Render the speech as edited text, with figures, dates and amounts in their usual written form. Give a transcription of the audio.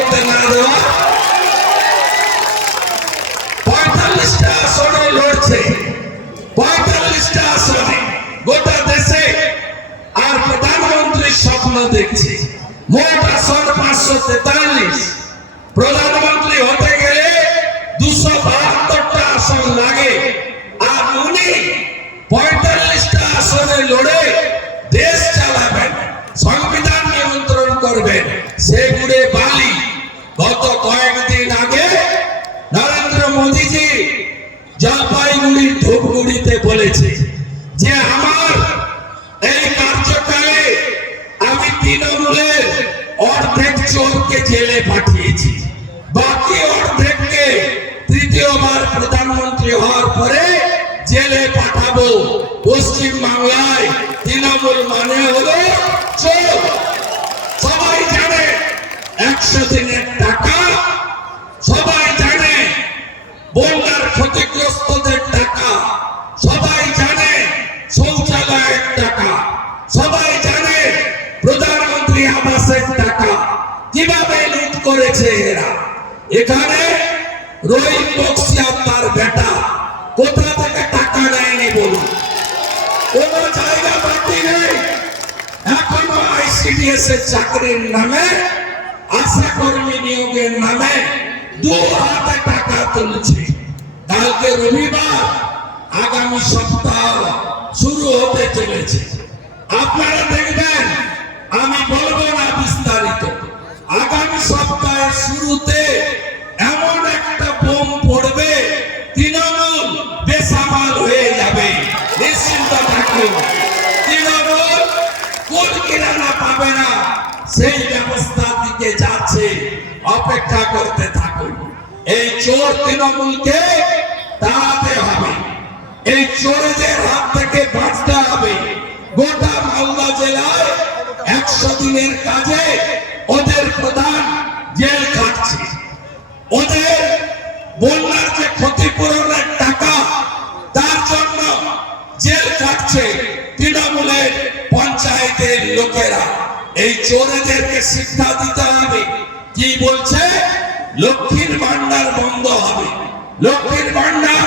করতে না দেওয়া। 45টা আসনে লড়ছে, 45টা আসনে গোটা দেশে, আর প্রধানমন্ত্রীর স্বপ্ন দেখছে। মোট আসন 543। প্রধানমন্ত্রী হতে গেলে 272টা আসন লাগে, আর উনি 45টা আসনে লড়ে দেশ চালাবেন, সংবিধান নিয়ন্ত্রণ করবেন। সেগুড়ে বালি। গত কয়েকদিন আগে নরেন্দ্র মোদীজি জলপাইগুড়ির ধূপগুড়িতে বলেছে যে আমার এই কার্যকালে আমি তৃণমূলের অর্ধেক চোরকে জেলে পাঠিয়েছি, বাকি অর্ধেককে তৃতীয়বার প্রধানমন্ত্রী হওয়ার পরে জেলে পাঠাবো। পশ্চিম বাংলায় তৃণমূল মানে হলো চোর। সবাই জানে 100 দিনের টাকা, সবাই জানে বন্যার ক্ষতিগ্রস্তদের টাকা, সবাই জানে শৌচালয়ের টাকা, সবাই জানে প্রধানমন্ত্রী আবাসের টাকা কিভাবে লুট করেছে এরা। এখানে রহিম বক্সি আর তার বেটা কোথা থেকে টাকা নেয়নি বলুন? কোন জায়গা বাকি নেই। এখনো আইসিডিএস এর চাকরির নামে, আশা কর্মী নিয়োগের নামে 2 হাতে টাকা তুলছে। কালকে রবিবার, আগামী সপ্তাহ শুরু হতে চলেছে। আপনারা দেখবেন, আমি বলবো না বিস্তারিত। আগামী সপ্তাহের শুরুতে এমন একটা বোম পড়বে, তৃণমূল বেসামাল হয়ে যাবে। নিশ্চিন্ত থাকুন, তৃণমূল কোন কিরানা পাবে না, সেই ব্যবস্থার দিকে যাচ্ছে। অপেক্ষা করতে থাকুন। এই চোর তৃণমূলকে তাড়াতে হবে, এই চোরদের হাত থেকে বাঁচতে হবে। গোটা মালদা জেলায় 100 দিনের কাজে ওদের প্রধান জেল খাটছে। ওদের বন্যার যে ক্ষতিপূরণের টাকা, তার জন্য জেল খাটছে তৃণমূলের পঞ্চায়েতের লোকেরা। এই চোরদেরকে শিক্ষা দিতে হবে। কি বলছে? লক্ষ্মীর ভান্ডার বন্ধ হবে, লক্ষ্মীর ভান্ডার